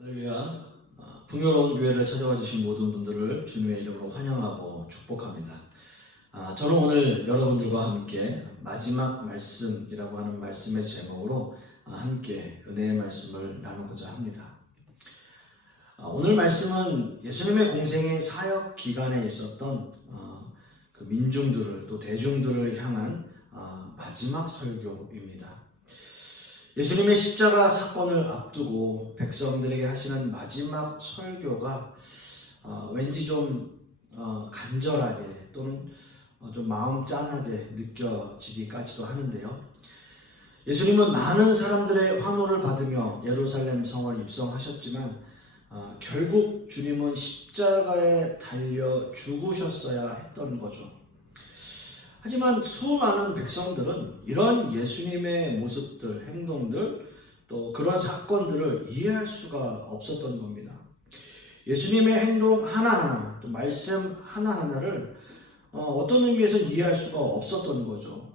할렐루야. 풍요로운 교회를 찾아와 주신 모든 분들을 주님의 이름으로 환영하고 축복합니다. 저는 오늘 여러분들과 함께 마지막 말씀이라고 하는 말씀의 제목으로 함께 은혜의 말씀을 나누고자 합니다. 오늘 말씀은 예수님의 공생의 사역 기간에 있었던 그 민중들을 또 대중들을 향한 마지막 설교입니다. 예수님의 십자가 사건을 앞두고 백성들에게 하시는 마지막 설교가 왠지 좀 간절하게 또는 좀 마음 짠하게 느껴지기까지도 하는데요. 예수님은 많은 사람들의 환호를 받으며 예루살렘 성을 입성하셨지만 결국 주님은 십자가에 달려 죽으셨어야 했던 거죠. 하지만 수많은 백성들은 이런 예수님의 모습들, 행동들, 또 그런 사건들을 이해할 수가 없었던 겁니다. 예수님의 행동 하나하나, 또 말씀 하나하나를 어떤 의미에서 이해할 수가 없었던 거죠.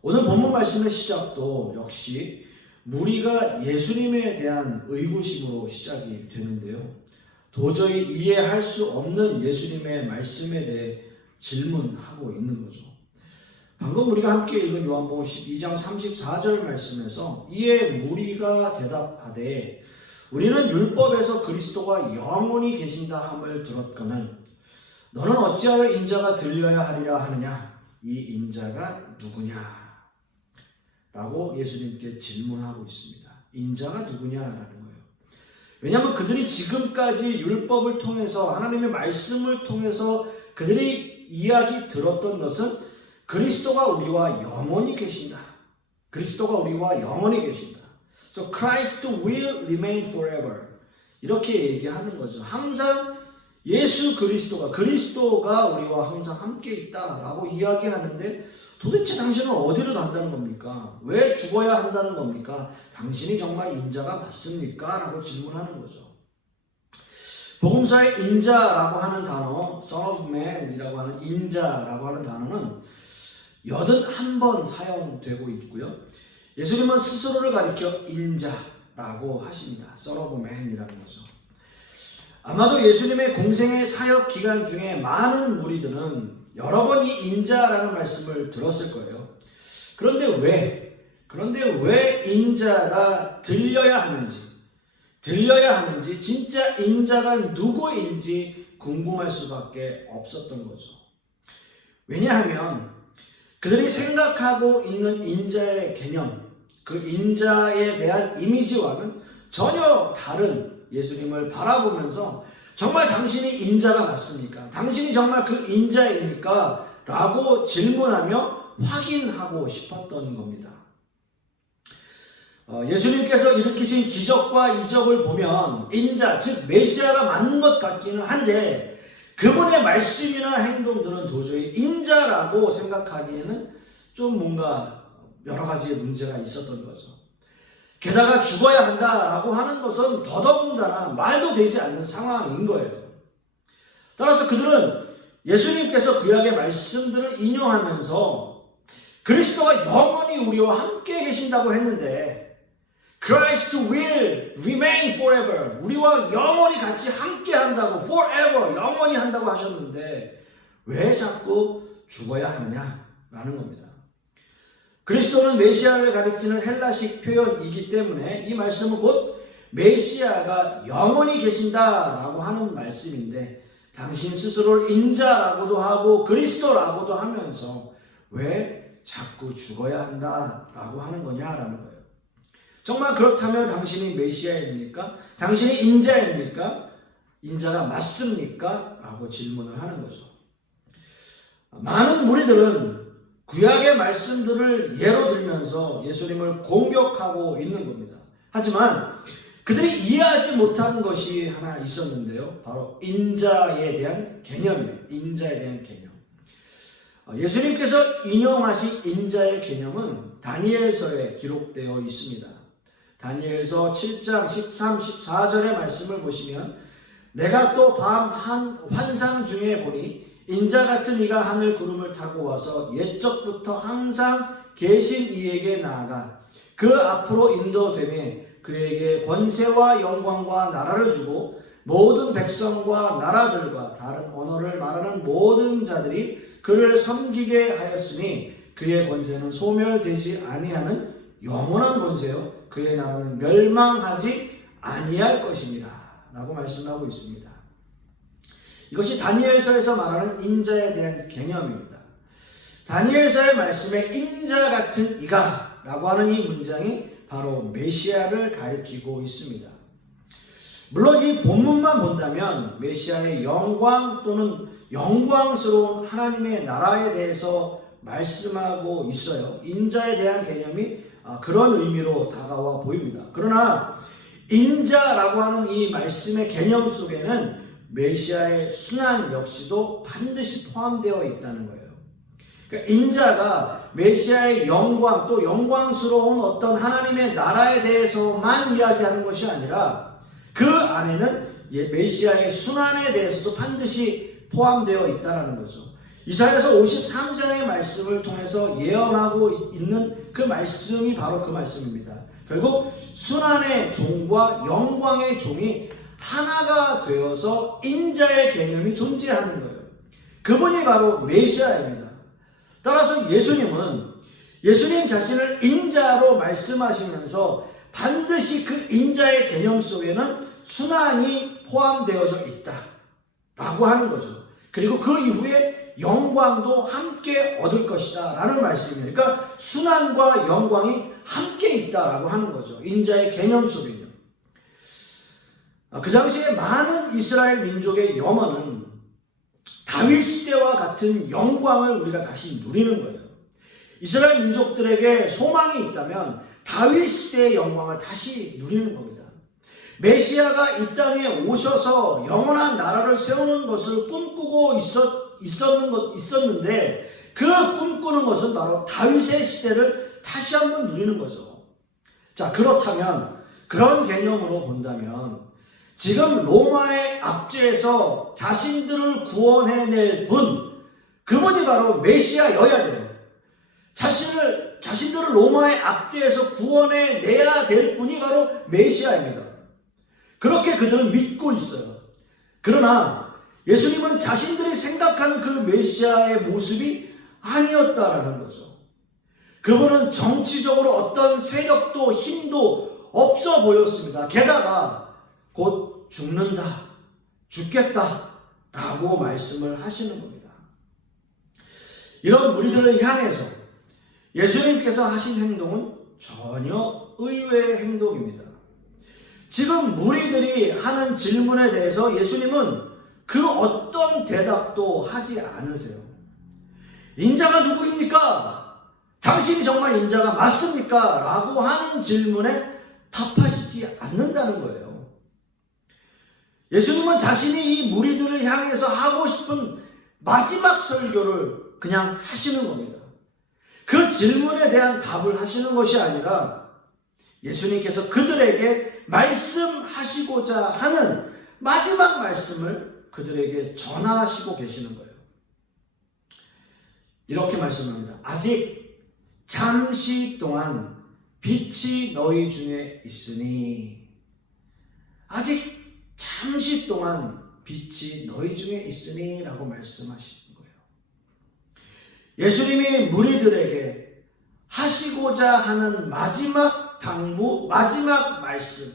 오늘 본문 말씀의 시작도 역시 무리가 예수님에 대한 의구심으로 시작이 되는데요. 도저히 이해할 수 없는 예수님의 말씀에 대해 질문하고 있는 거죠. 방금 우리가 함께 읽은 요한복음 12장 34절 말씀에서 이에 무리가 대답하되 우리는 율법에서 그리스도가 영원히 계신다 함을 들었거늘 너는 어찌하여 인자가 들려야 하리라 하느냐? 이 인자가 누구냐? 라고 예수님께 질문하고 있습니다. 인자가 누구냐라는 거예요. 왜냐하면 그들이 지금까지 율법을 통해서 하나님의 말씀을 통해서 그들이 이야기 들었던 것은 그리스도가 우리와 영원히 계신다. 그리스도가 우리와 영원히 계신다. So Christ will remain forever. 이렇게 얘기하는 거죠. 항상 예수 그리스도가 우리와 항상 함께 있다라고 이야기하는데 도대체 당신은 어디를 간다는 겁니까? 왜 죽어야 한다는 겁니까? 당신이 정말 인자가 맞습니까? 라고 질문하는 거죠. 복음서의 인자라고 하는 단어, Son of Man이라고 하는 인자라고 하는 단어는 81번 사용되고 있고요. 예수님은 스스로를 가리켜 인자라고 하십니다. Son of Man이라는 거죠. 아마도 예수님의 공생의 사역 기간 중에 많은 무리들은 여러 번 이 인자라는 말씀을 들었을 거예요. 그런데 왜 인자가 들려야 하는지 진짜 인자가 누구인지 궁금할 수밖에 없었던 거죠. 왜냐하면 그들이 생각하고 있는 인자의 개념, 그 인자에 대한 이미지와는 전혀 다른 예수님을 바라보면서 정말 당신이 인자가 맞습니까? 당신이 정말 그 인자입니까? 라고 질문하며 확인하고 싶었던 겁니다. 예수님께서 일으키신 기적과 이적을 보면 인자, 즉 메시아가 맞는 것 같기는 한데 그분의 말씀이나 행동들은 도저히 인자라고 생각하기에는 좀 뭔가 여러 가지의 문제가 있었던 거죠. 게다가 죽어야 한다라고 하는 것은 더더군다나 말도 되지 않는 상황인 거예요. 따라서 그들은 예수님께서 구약의 말씀들을 인용하면서 그리스도가 영원히 우리와 함께 계신다고 했는데 Christ will remain forever. 우리와 영원히 같이 함께 한다고 forever 영원히 한다고 하셨는데 왜 자꾸 죽어야 하느냐라는 겁니다. 그리스도는 메시아를 가리키는 헬라식 표현이기 때문에 이 말씀은 곧 메시아가 영원히 계신다라고 하는 말씀인데 당신 스스로를 인자라고도 하고 그리스도라고도 하면서 왜 자꾸 죽어야 한다라고 하는 거냐라는 거예요. 정말 그렇다면 당신이 메시아입니까? 당신이 인자입니까? 인자가 맞습니까? 라고 질문을 하는 거죠. 많은 무리들은 구약의 말씀들을 예로 들면서 예수님을 공격하고 있는 겁니다. 하지만 그들이 이해하지 못한 것이 하나 있었는데요. 바로 인자에 대한 개념이에요. 인자에 대한 개념. 예수님께서 인용하신 인자의 개념은 다니엘서에 기록되어 있습니다. 다니엘서 7장 13, 14절의 말씀을 보시면 내가 또 밤 한 환상 중에 보니 인자 같은 이가 하늘 구름을 타고 와서 옛적부터 항상 계신 이에게 나아가 그 앞으로 인도되매 그에게 권세와 영광과 나라를 주고 모든 백성과 나라들과 다른 언어를 말하는 모든 자들이 그를 섬기게 하였으니 그의 권세는 소멸되지 아니하는 영원한 권세요 그의 나라는 멸망하지 아니할 것이니라 라고 말씀하고 있습니다. 이것이 다니엘서에서 말하는 인자에 대한 개념입니다. 다니엘서의 말씀에 인자 같은 이가 라고 하는 이 문장이 바로 메시아를 가리키고 있습니다. 물론 이 본문만 본다면 메시아의 영광 또는 영광스러운 하나님의 나라에 대해서 말씀하고 있어요. 인자에 대한 개념이 그런 의미로 다가와 보입니다. 그러나 인자라고 하는 이 말씀의 개념 속에는 메시아의 순환 역시도 반드시 포함되어 있다는 거예요. 그러니까 인자가 메시아의 영광 또 영광스러운 어떤 하나님의 나라에 대해서만 이야기하는 것이 아니라 그 안에는 메시아의 순환에 대해서도 반드시 포함되어 있다는 거죠. 이사야서 53장의 말씀을 통해서 예언하고 있는 그 말씀이 바로 그 말씀입니다. 결국 순환의 종과 영광의 종이 하나가 되어서 인자의 개념이 존재하는 거예요. 그분이 바로 메시아입니다. 따라서 예수님 자신을 인자로 말씀하시면서 반드시 그 인자의 개념 속에는 순환이 포함되어져 있다라고 하는 거죠. 그리고 그 이후에 영광도 함께 얻을 것이다 라는 말씀이에요. 그러니까 순환과 영광이 함께 있다라고 하는 거죠. 인자의 개념 속에요. 그 당시에 많은 이스라엘 민족의 염원은 다윗 시대와 같은 영광을 우리가 다시 누리는 거예요. 이스라엘 민족들에게 소망이 있다면 다윗 시대의 영광을 다시 누리는 겁니다. 메시아가 이 땅에 오셔서 영원한 나라를 세우는 것을 꿈꾸고 있었는데 그 꿈꾸는 것은 바로 다윗의 시대를 다시 한번 누리는 거죠. 자, 그렇다면 그런 개념으로 본다면 지금 로마의 압제에서 자신들을 구원해낼 그분이 바로 메시아여야 돼요. 자신들을 로마의 압제에서 구원해내야 될 분이 바로 메시아입니다. 그렇게 그들은 믿고 있어요. 그러나 예수님은 자신들이 생각하는 그 메시아의 모습이 아니었다라는 거죠. 그분은 정치적으로 어떤 세력도 힘도 없어 보였습니다. 게다가 곧 죽겠다라고 말씀을 하시는 겁니다. 이런 무리들을 향해서 예수님께서 하신 행동은 전혀 의외의 행동입니다. 지금 무리들이 하는 질문에 대해서 예수님은 그 어떤 대답도 하지 않으세요. 인자가 누구입니까? 당신이 정말 인자가 맞습니까? 라고 하는 질문에 답하시지 않는다는 거예요. 예수님은 자신이 이 무리들을 향해서 하고 싶은 마지막 설교를 그냥 하시는 겁니다. 그 질문에 대한 답을 하시는 것이 아니라 예수님께서 그들에게 말씀하시고자 하는 마지막 말씀을 그들에게 전하시고 계시는 거예요. 이렇게 말씀합니다. 아직 잠시 동안 빛이 너희 중에 있으니, 아직 잠시 동안 빛이 너희 중에 있으니 라고 말씀하시는 거예요. 예수님이 무리들에게 하시고자 하는 마지막 당부, 마지막 말씀,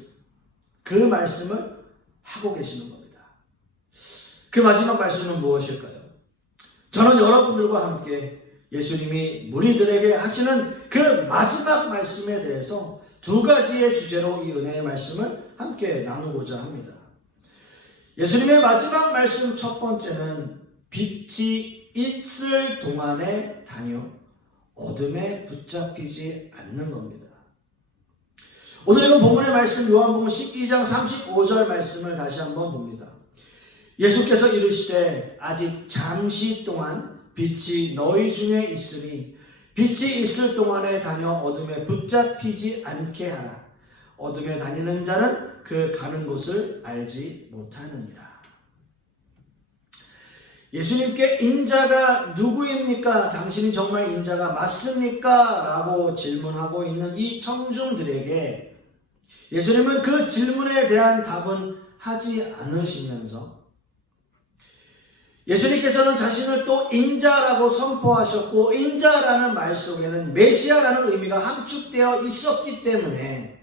그 말씀을 하고 계시는 겁니다. 그 마지막 말씀은 무엇일까요? 저는 여러분들과 함께 예수님이 무리들에게 하시는 그 마지막 말씀에 대해서 두 가지의 주제로 이 은혜의 말씀을 함께 나누고자 합니다. 예수님의 마지막 말씀 첫 번째는 빛이 있을 동안에 다녀 어둠에 붙잡히지 않는 겁니다. 오늘 읽은 본문의 말씀 요한복음 12장 35절 말씀을 다시 한번 봅니다. 예수께서 이르시되 아직 잠시 동안 빛이 너희 중에 있으니 빛이 있을 동안에 다녀 어둠에 붙잡히지 않게 하라. 어둠에 다니는 자는 그 가는 곳을 알지 못하느니라. 예수님께 인자가 누구입니까? 당신이 정말 인자가 맞습니까? 라고 질문하고 있는 이 청중들에게 예수님은 그 질문에 대한 답은 하지 않으시면서 예수님께서는 자신을 또 인자라고 선포하셨고 인자라는 말 속에는 메시아라는 의미가 함축되어 있었기 때문에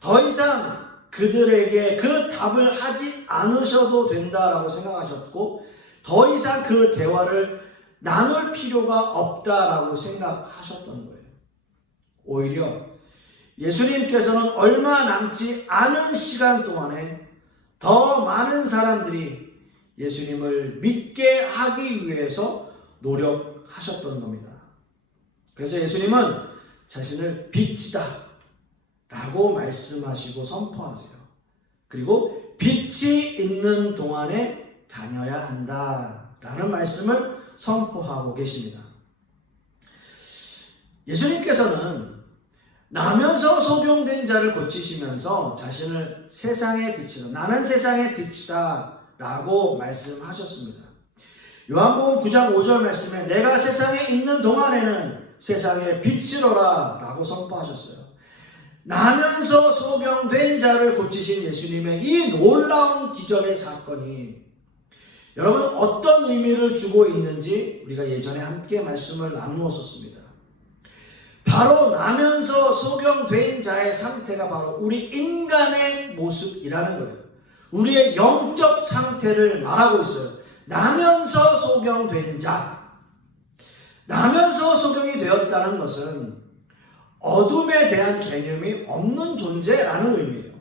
더 이상 그들에게 그 답을 하지 않으셔도 된다라고 생각하셨고 더 이상 그 대화를 나눌 필요가 없다라고 생각하셨던 거예요. 오히려 예수님께서는 얼마 남지 않은 시간 동안에 더 많은 사람들이 예수님을 믿게 하기 위해서 노력하셨던 겁니다. 그래서 예수님은 자신을 빛이다 라고 말씀하시고 선포하세요. 그리고 빛이 있는 동안에 다녀야 한다 라는 말씀을 선포하고 계십니다. 예수님께서는 나면서 소경된 자를 고치시면서 자신을 세상의 빛이다, 나는 세상의 빛이다 라고 말씀하셨습니다. 요한복음 9장 5절 말씀에 내가 세상에 있는 동안에는 세상의 빛이로라 라고 선포하셨어요. 나면서 소경된 자를 고치신 예수님의 이 놀라운 기적의 사건이 여러분 어떤 의미를 주고 있는지 우리가 예전에 함께 말씀을 나누었었습니다. 바로 나면서 소경된 자의 상태가 바로 우리 인간의 모습이라는 거예요. 우리의 영적 상태를 말하고 있어요. 나면서 소경된 자. 나면서 소경이 되었다는 것은 어둠에 대한 개념이 없는 존재라는 의미예요.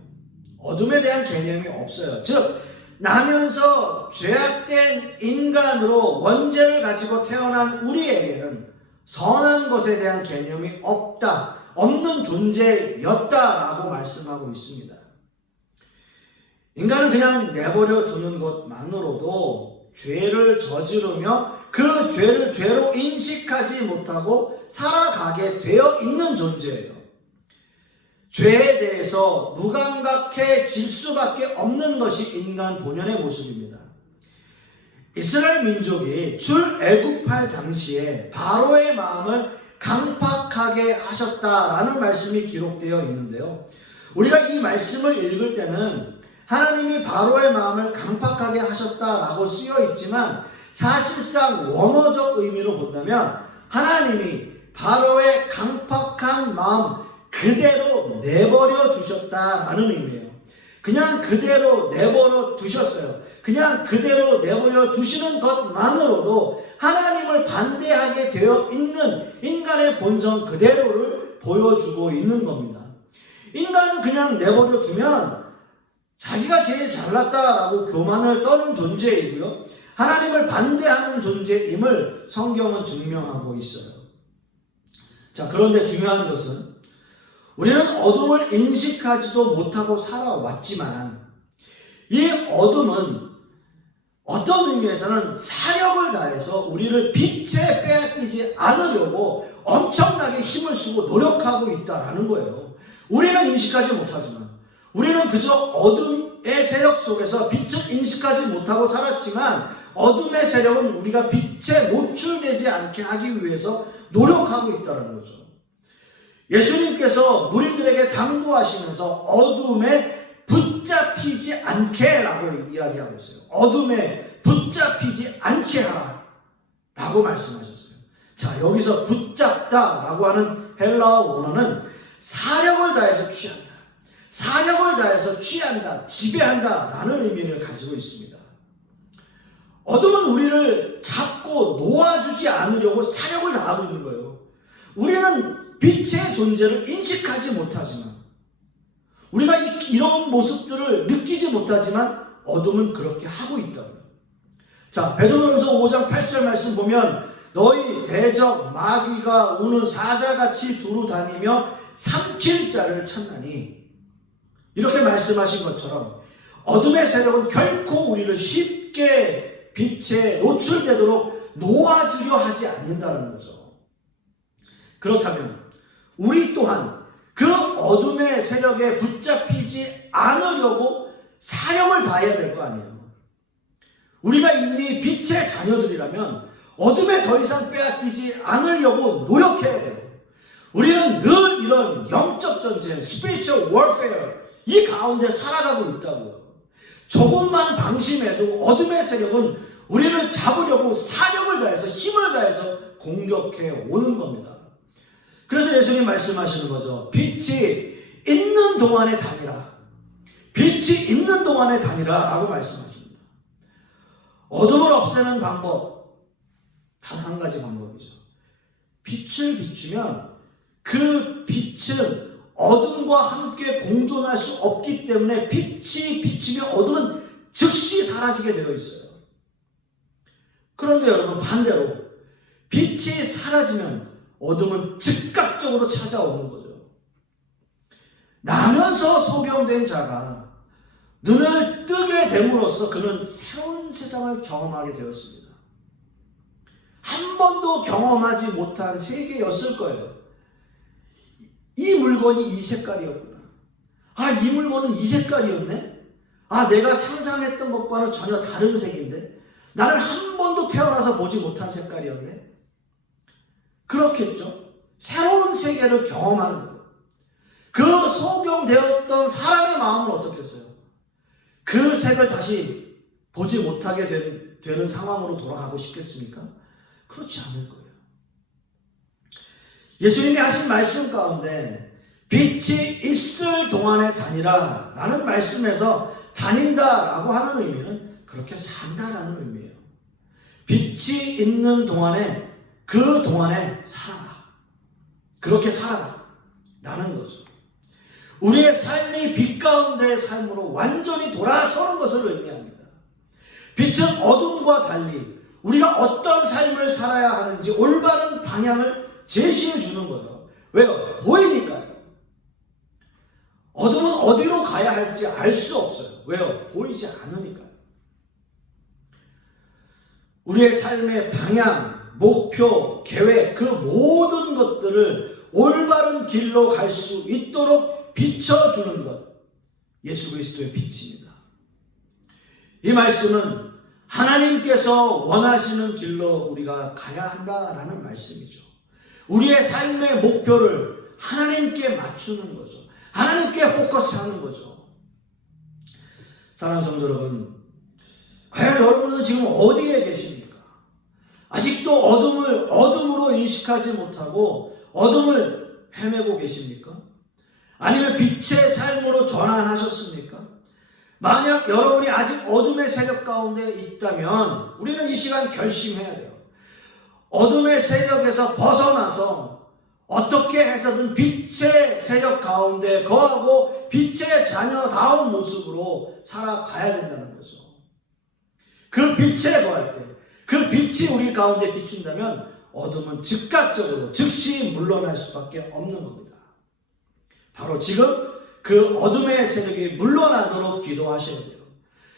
어둠에 대한 개념이 없어요. 즉 나면서 죄악된 인간으로 원죄를 가지고 태어난 우리에게는 선한 것에 대한 개념이 없는 존재였다라고 말씀하고 있습니다. 인간은 그냥 내버려 두는 것만으로도 죄를 저지르며 그 죄를 죄로 인식하지 못하고 살아가게 되어 있는 존재예요. 죄에 대해서 무감각해질 수밖에 없는 것이 인간 본연의 모습입니다. 이스라엘 민족이 출애굽할 당시에 바로의 마음을 강팍하게 하셨다라는 말씀이 기록되어 있는데요. 우리가 이 말씀을 읽을 때는 하나님이 바로의 마음을 강팍하게 하셨다라고 쓰여 있지만 사실상 원어적 의미로 본다면 하나님이 바로의 강팍한 마음 그대로 내버려 두셨다라는 의미예요. 그냥 그대로 내버려 두셨어요. 그냥 그대로 내버려 두시는 것만으로도 하나님을 반대하게 되어 있는 인간의 본성 그대로를 보여주고 있는 겁니다. 인간은 그냥 내버려 두면 자기가 제일 잘났다라고 교만을 떠는 존재이고요. 하나님을 반대하는 존재임을 성경은 증명하고 있어요. 자, 그런데 중요한 것은 우리는 어둠을 인식하지도 못하고 살아왔지만 이 어둠은 어떤 의미에서는 사력을 다해서 우리를 빛에 빼앗기지 않으려고 엄청나게 힘을 쓰고 노력하고 있다는 거예요. 우리는 인식하지 못하지만 우리는 그저 어둠의 세력 속에서 빛을 인식하지 못하고 살았지만 어둠의 세력은 우리가 빛에 노출되지 않게 하기 위해서 노력하고 있다는 거죠. 예수님께서 무리들에게 당부하시면서 어둠에 붙잡히지 않게 라고 이야기하고 있어요. 어둠에 붙잡히지 않게 하라 라고 말씀하셨어요. 자, 여기서 붙잡다 라고 하는 헬라어 원어는 사력을 다해서 취한다, 사력을 다해서 취한다, 지배한다 라는 의미를 가지고 있습니다. 어둠은 우리를 잡고 놓아주지 않으려고 사력을 다하고 있는 거예요. 우리는 빛의 존재를 인식하지 못하지만 우리가 이런 모습들을 느끼지 못하지만 어둠은 그렇게 하고 있다고요. 자, 베드로전서 5장 8절 말씀 보면 너희 대적 마귀가 우는 사자같이 두루 다니며 삼킬 자를 찾나니 이렇게 말씀하신 것처럼 어둠의 세력은 결코 우리를 쉽게 빛에 노출되도록 놓아주려 하지 않는다는 거죠. 그렇다면 우리 또한 그 어둠의 세력에 붙잡히지 않으려고 사력을 다해야 될 거 아니에요. 우리가 이미 빛의 자녀들이라면 어둠에 더 이상 빼앗기지 않으려고 노력해야 돼요. 우리는 늘 이런 영적 전쟁, spiritual warfare 이 가운데 살아가고 있다고요. 조금만 방심해도 어둠의 세력은 우리를 잡으려고 사력을 다해서 힘을 다해서 공격해 오는 겁니다. 그래서 예수님 말씀하시는 거죠. 빛이 있는 동안에 다니라. 빛이 있는 동안에 다니라 라고 말씀하십니다. 어둠을 없애는 방법 단 한 가지 방법이죠. 빛을 비추면 그 빛은 어둠과 함께 공존할 수 없기 때문에 빛이 비추면 어둠은 즉시 사라지게 되어 있어요. 그런데 여러분 반대로 빛이 사라지면 어둠은 즉각적으로 찾아오는 거죠. 나면서 소경된 자가 눈을 뜨게 됨으로써 그는 새로운 세상을 경험하게 되었습니다. 한 번도 경험하지 못한 세계였을 거예요. 이 물건이 이 색깔이었구나. 아, 이 물건은 이 색깔이었네? 아, 내가 상상했던 것과는 전혀 다른 색인데? 나는 한 번도 태어나서 보지 못한 색깔이었네? 그렇겠죠. 새로운 세계를 경험하는 거예요. 그 소경되었던 사람의 마음은 어떻겠어요? 그 색을 다시 보지 못하게 되는 상황으로 돌아가고 싶겠습니까? 그렇지 않을 거예요. 예수님이 하신 말씀 가운데 빛이 있을 동안에 다니라 라는 말씀에서 다닌다라고 하는 의미는 그렇게 산다라는 의미예요. 빛이 있는 동안에 그 동안에 살아라. 그렇게 살아라 라는 거죠. 우리의 삶이 빛 가운데의 삶으로 완전히 돌아서는 것을 의미합니다. 빛은 어둠과 달리 우리가 어떤 삶을 살아야 하는지 올바른 방향을 제시해 주는 거예요. 왜요? 보이니까요. 어둠은 어디로 가야 할지 알 수 없어요. 왜요? 보이지 않으니까요. 우리의 삶의 방향, 목표, 계획 그 모든 것들을 올바른 길로 갈 수 있도록 비춰주는 것, 예수 그리스도의 빛입니다. 이 말씀은 하나님께서 원하시는 길로 우리가 가야 한다라는 말씀이죠. 우리의 삶의 목표를 하나님께 맞추는 거죠. 하나님께 포커스하는 거죠. 사랑하는 성도 여러분, 과연 여러분은 지금 어디에 계십니까? 아직도 어둠으로 인식하지 못하고 어둠을 헤매고 계십니까? 아니면 빛의 삶으로 전환하셨습니까? 만약 여러분이 아직 어둠의 세력 가운데 있다면 우리는 이 시간 결심해야 돼요. 어둠의 세력에서 벗어나서 어떻게 해서든 빛의 세력 가운데 거하고 빛의 자녀다운 모습으로 살아가야 된다는 거죠. 그 빛에 거할 때, 그 빛이 우리 가운데 비춘다면 어둠은 즉각적으로 즉시 물러날 수밖에 없는 겁니다. 바로 지금 그 어둠의 세력이 물러나도록 기도하셔야 돼요.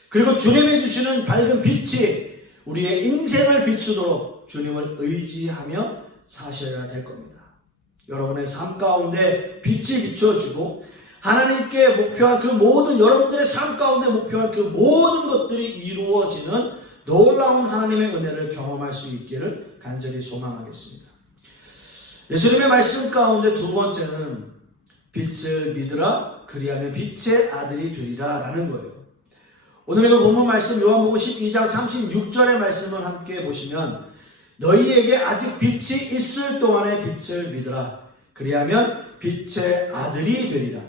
그리고 주님이 주시는 밝은 빛이 우리의 인생을 비추도록 주님을 의지하며 사셔야 될 겁니다. 여러분의 삶 가운데 빛이 비춰주고 하나님께 목표한 그 모든 여러분들의 삶 가운데 목표한 그 모든 것들이 이루어지는 놀라운 하나님의 은혜를 경험할 수 있기를 간절히 소망하겠습니다. 예수님의 말씀 가운데 두 번째는 빛을 믿으라 그리하면 빛의 아들이 되리라 라는 거예요. 오늘 그 본문 말씀 요한복음 12장 36절의 말씀을 함께 보시면 너희에게 아직 빛이 있을 동안에 빛을 믿으라 그리하면 빛의 아들이 되리라.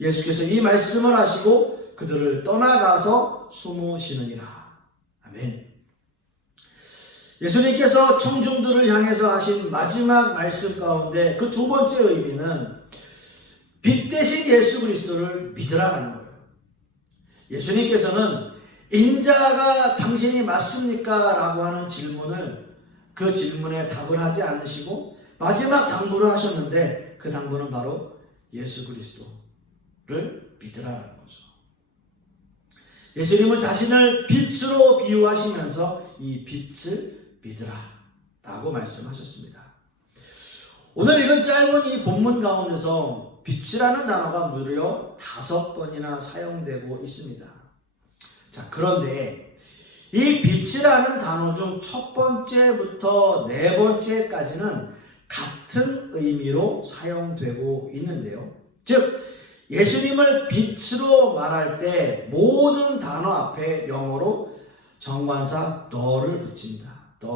예수께서 이 말씀을 하시고 그들을 떠나가서 숨으시느니라. 아멘. 예수님께서 청중들을 향해서 하신 마지막 말씀 가운데 그 두 번째 의미는 빛 대신 예수 그리스도를 믿으라는 거예요. 예수님께서는 인자가 당신이 맞습니까? 라고 하는 질문을 그 질문에 답을 하지 않으시고 마지막 당부를 하셨는데 그 당부는 바로 예수 그리스도를 믿으라는 거죠. 예수님은 자신을 빛으로 비유하시면서 이 빛을 믿으라 라고 말씀하셨습니다. 오늘 읽은 짧은 이 본문 가운데서 빛이라는 단어가 무려 5번이나 사용되고 있습니다. 자, 그런데 이 빛이라는 단어 중 첫 번째부터 네 번째까지는 같은 의미로 사용되고 있는데요. 즉 예수님을 빛으로 말할 때 모든 단어 앞에 영어로 정관사 the를 붙입니다. the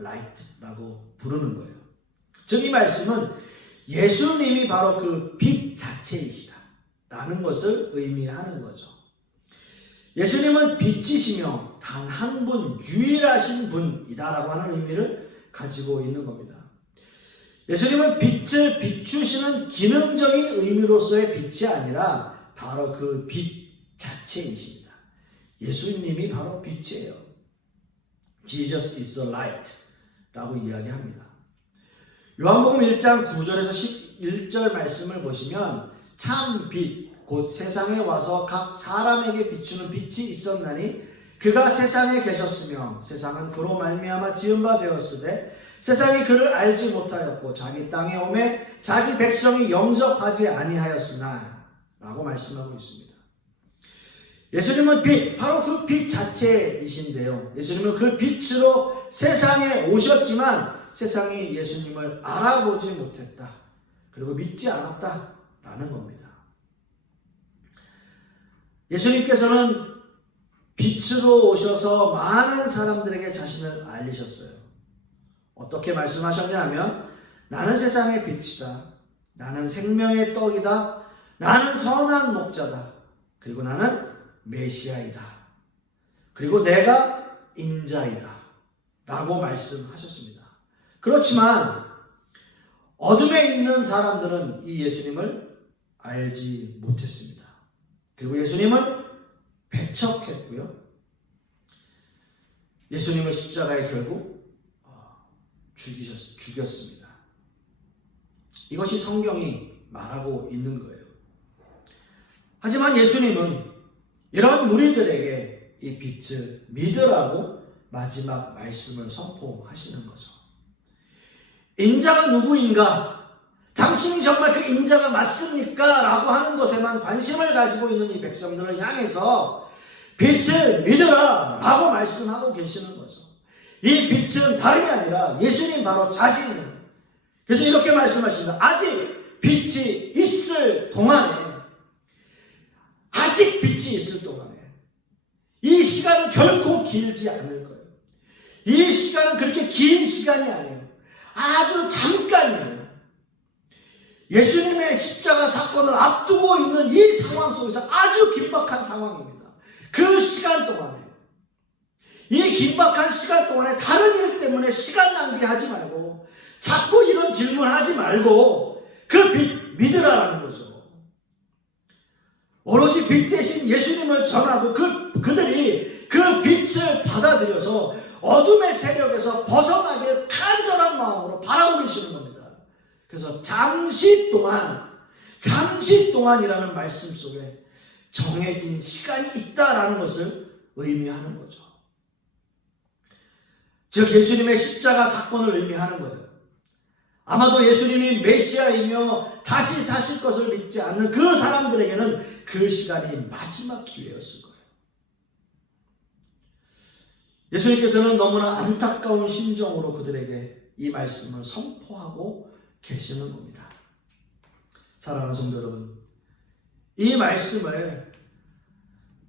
light라고 부르는 거예요. 즉 이 말씀은 예수님이 바로 그 빛 자체이시다 라는 것을 의미하는 거죠. 예수님은 빛이시며 단 한 분, 유일하신 분이다라고 하는 의미를 가지고 있는 겁니다. 예수님은 빛을 비추시는 기능적인 의미로서의 빛이 아니라 바로 그 빛 자체이십니다. 예수님이 바로 빛이에요. Jesus is the light 라고 이야기합니다. 요한복음 1장 9절에서 11절 말씀을 보시면 참 빛, 곧 세상에 와서 각 사람에게 비추는 빛이 있었나니 그가 세상에 계셨으며 세상은 그로 말미암아 지은 바 되었으되 세상이 그를 알지 못하였고 자기 땅에 오매 자기 백성이 영접하지 아니하였으나 라고 말씀하고 있습니다. 예수님은 빛, 바로 그 빛 자체이신데요. 예수님은 그 빛으로 세상에 오셨지만 세상이 예수님을 알아보지 못했다. 그리고 믿지 않았다라는 겁니다. 예수님께서는 빛으로 오셔서 많은 사람들에게 자신을 알리셨어요. 어떻게 말씀하셨냐 하면 나는 세상의 빛이다. 나는 생명의 떡이다. 나는 선한 목자다. 그리고 나는 메시아이다. 그리고 내가 인자이다. 라고 말씀하셨습니다. 그렇지만 어둠에 있는 사람들은 이 예수님을 알지 못했습니다. 그리고 예수님을 배척했고요. 예수님을 십자가에 결국 죽였습니다. 이것이 성경이 말하고 있는 거예요. 하지만 예수님은 이런 무리들에게 이 빛을 믿으라고 마지막 말씀을 선포하시는 거죠. 인자가 누구인가? 당신이 정말 그 인자가 맞습니까? 라고 하는 것에만 관심을 가지고 있는 이 백성들을 향해서 빛을 믿으라 라고 말씀하고 계시는 거죠. 이 빛은 다름이 아니라 예수님 바로 자신이에요. 그래서 이렇게 말씀하십니다. 아직 빛이 있을 동안에, 아직 빛이 있을 동안에 이 시간은 결코 길지 않을 거예요. 이 시간은 그렇게 긴 시간이 아니에요. 아주 잠깐이에요. 예수님의 십자가 사건을 앞두고 있는 이 상황 속에서 아주 긴박한 상황입니다. 그 시간 동안에, 이 긴박한 시간 동안에 다른 일 때문에 시간 낭비하지 말고 자꾸 이런 질문하지 말고 그 빛 믿으라라는 거죠. 오로지 빛 대신 예수님을 전하고 그들이 그 빛을 받아들여서 어둠의 세력에서 벗어나기를 간절한 마음으로 바라고 계시는 겁니다. 그래서 잠시 동안이라는 말씀 속에 정해진 시간이 있다라는 것을 의미하는 거죠. 즉 예수님의 십자가 사건을 의미하는 거예요. 아마도 예수님이 메시아이며 다시 사실 것을 믿지 않는 그 사람들에게는 그 시간이 마지막 기회였을 거예요. 예수님께서는 너무나 안타까운 심정으로 그들에게 이 말씀을 선포하고 계시는 겁니다. 사랑하는 성도 여러분, 이 말씀을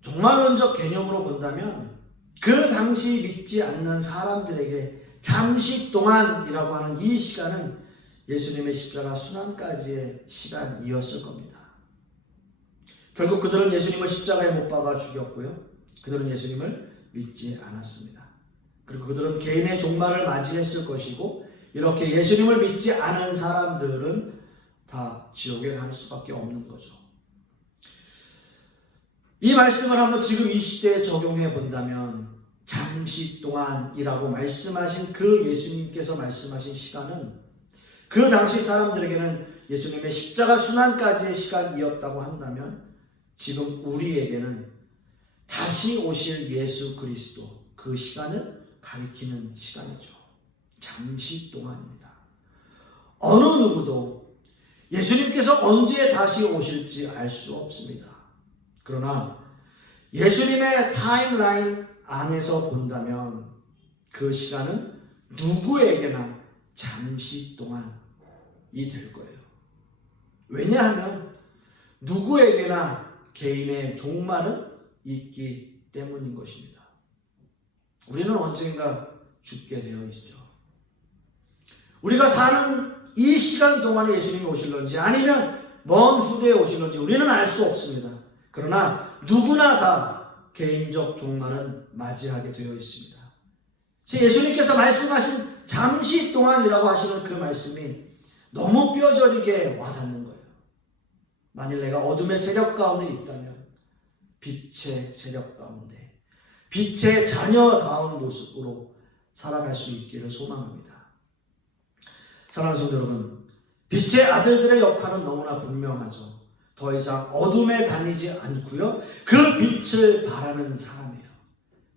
종말론적 개념으로 본다면 그 당시 믿지 않는 사람들에게 잠시 동안이라고 하는 이 시간은 예수님의 십자가 순환까지의 시간이었을 겁니다. 결국 그들은 예수님을 십자가에 못 박아 죽였고요. 그들은 예수님을 믿지 않았습니다. 그리고 그들은 개인의 종말을 맞이했을 것이고 이렇게 예수님을 믿지 않은 사람들은 다 지옥에 갈 수밖에 없는 거죠. 이 말씀을 한번 지금 이 시대에 적용해 본다면 잠시 동안이라고 말씀하신 그 예수님께서 말씀하신 시간은 그 당시 사람들에게는 예수님의 십자가 순환까지의 시간이었다고 한다면 지금 우리에게는 다시 오실 예수 그리스도 그 시간을 가리키는 시간이죠. 잠시 동안입니다. 어느 누구도 예수님께서 언제 다시 오실지 알 수 없습니다. 그러나 예수님의 타임라인 안에서 본다면 그 시간은 누구에게나 잠시 동안이 될 거예요. 왜냐하면 누구에게나 개인의 종말은 있기 때문인 것입니다. 우리는 언젠가 죽게 되어 있죠. 우리가 사는 이 시간 동안에 예수님이 오실런지 아니면 먼 후대에 오실런지 우리는 알 수 없습니다. 그러나 누구나 다 개인적 종말은 맞이하게 되어 있습니다. 예수님께서 말씀하신 잠시 동안이라고 하시는 그 말씀이 너무 뼈저리게 와닿는 거예요. 만일 내가 어둠의 세력 가운데 있다면 빛의 세력 가운데 빛의 자녀다운 모습으로 살아갈 수 있기를 소망합니다. 사랑하는 성도 여러분, 빛의 아들들의 역할은 너무나 분명하죠. 더 이상 어둠에 다니지 않고요. 그 빛을 바라는 사람이에요.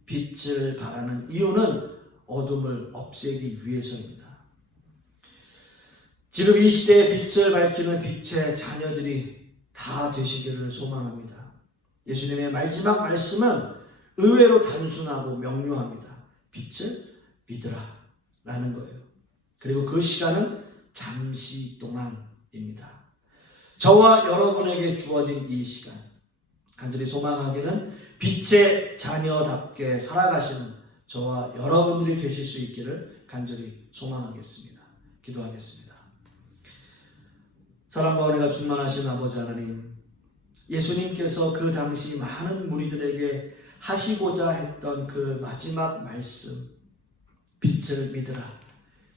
빛을 바라는 이유는 어둠을 없애기 위해서입니다. 지금 이 시대에 빛을 밝히는 빛의 자녀들이 다 되시기를 소망합니다. 예수님의 마지막 말씀은 의외로 단순하고 명료합니다. 빛을 믿으라 라는 거예요. 그리고 그 시간은 잠시 동안입니다. 저와 여러분에게 주어진 이 시간, 간절히 소망하기는 빛의 자녀답게 살아가시는 저와 여러분들이 되실 수 있기를 간절히 소망하겠습니다. 기도하겠습니다. 사랑과 은혜가 충만하신 아버지 하나님, 예수님께서 그 당시 많은 무리들에게 하시고자 했던 그 마지막 말씀, 빛을 믿으라,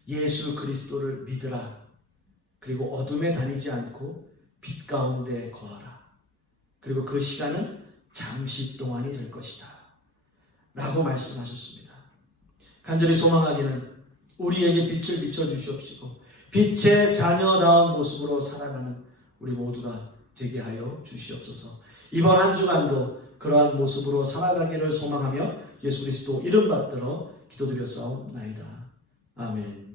예수 그리스도를 믿으라, 그리고 어둠에 다니지 않고 빛 가운데 거하라, 그리고 그 시간은 잠시 동안이 될 것이다 라고 말씀하셨습니다. 간절히 소망하기는 우리에게 빛을 비춰주시옵시고 빛의 자녀다운 모습으로 살아가는 우리 모두가 되게 하여 주시옵소서. 이번 한 주간도 그러한 모습으로 살아가기를 소망하며 예수 그리스도 이름 받들어 기도드렸사옵나이다. 아멘.